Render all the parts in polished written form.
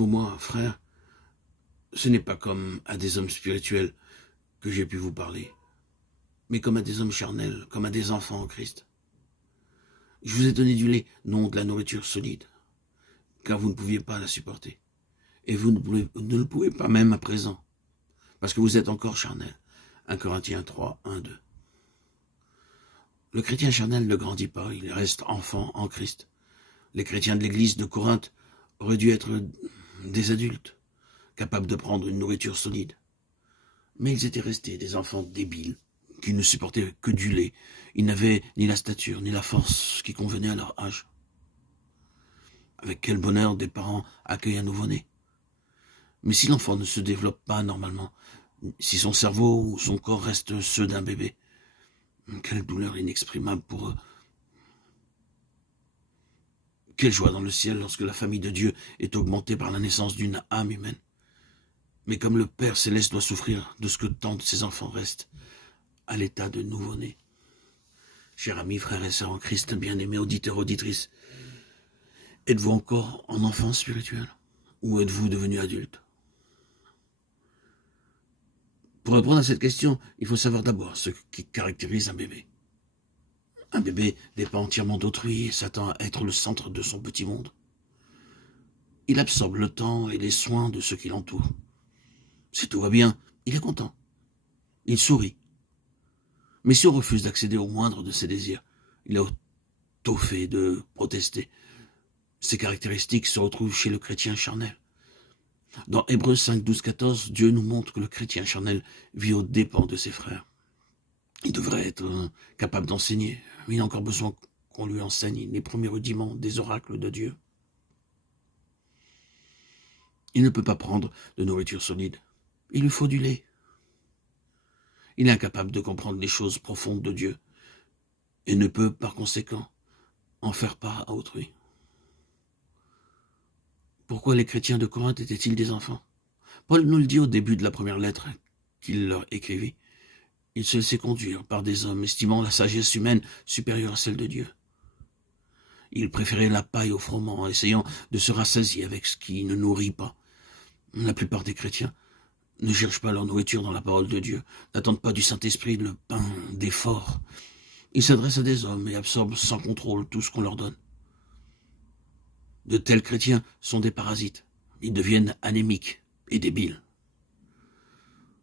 Pour moi, frère, ce n'est pas comme à des hommes spirituels que j'ai pu vous parler, mais comme à des hommes charnels, comme à des enfants en Christ. Je vous ai donné du lait, non de la nourriture solide, car vous ne pouviez pas la supporter. Et vous ne le pouvez pas même à présent, parce que vous êtes encore charnel. 1 Corinthiens 3, 1, 2. Le chrétien charnel ne grandit pas, il reste enfant en Christ. Les chrétiens de l'église de Corinthe auraient dû être des adultes, capables de prendre une nourriture solide. Mais ils étaient restés des enfants débiles, qui ne supportaient que du lait. Ils n'avaient ni la stature, ni la force qui convenait à leur âge. Avec quel bonheur des parents accueillent un nouveau-né. Mais si l'enfant ne se développe pas normalement, si son cerveau ou son corps restent ceux d'un bébé, quelle douleur inexprimable pour eux. Quelle joie dans le ciel lorsque la famille de Dieu est augmentée par la naissance d'une âme humaine. Mais comme le Père Céleste doit souffrir de ce que tant de ses enfants restent à l'état de nouveau-né. Chers amis, frères et sœurs en Christ, bien-aimés auditeurs, auditrices, êtes-vous encore en enfance spirituelle ou êtes-vous devenu adulte? Pour répondre à cette question, il faut savoir d'abord ce qui caractérise un bébé. Un bébé dépend entièrement d'autrui et s'attend à être le centre de son petit monde. Il absorbe le temps et les soins de ceux qui l'entourent. Si tout va bien, il est content. Il sourit. Mais si on refuse d'accéder au moindre de ses désirs, il est au fait de protester. Ces caractéristiques se retrouvent chez le chrétien charnel. Dans Hébreux 5, 12, 14, Dieu nous montre que le chrétien charnel vit aux dépens de ses frères. Il devrait être capable d'enseigner, mais il a encore besoin qu'on lui enseigne les premiers rudiments des oracles de Dieu. Il ne peut pas prendre de nourriture solide. Il lui faut du lait. Il est incapable de comprendre les choses profondes de Dieu et ne peut, par conséquent, en faire part à autrui. Pourquoi les chrétiens de Corinthe étaient-ils des enfants? Paul nous le dit au début de la première lettre qu'il leur écrivit. Il se laissait conduire par des hommes estimant la sagesse humaine supérieure à celle de Dieu. Il préférait la paille au froment, essayant de se rassasier avec ce qui ne nourrit pas. La plupart des chrétiens ne cherchent pas leur nourriture dans la parole de Dieu, n'attendent pas du Saint-Esprit le pain d'effort. Ils s'adressent à des hommes et absorbent sans contrôle tout ce qu'on leur donne. De tels chrétiens sont des parasites. Ils deviennent anémiques et débiles.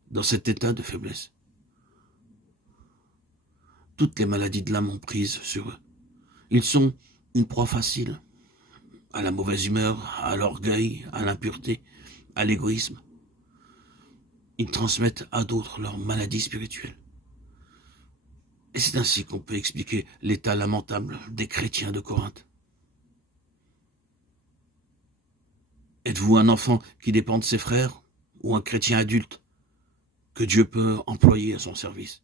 Dans cet état de faiblesse, toutes les maladies de l'âme ont prise sur eux. Ils sont une proie facile à la mauvaise humeur, à l'orgueil, à l'impureté, à l'égoïsme. Ils transmettent à d'autres leurs maladies spirituelles. Et c'est ainsi qu'on peut expliquer l'état lamentable des chrétiens de Corinthe. Êtes-vous un enfant qui dépend de ses frères ou un chrétien adulte que Dieu peut employer à son service?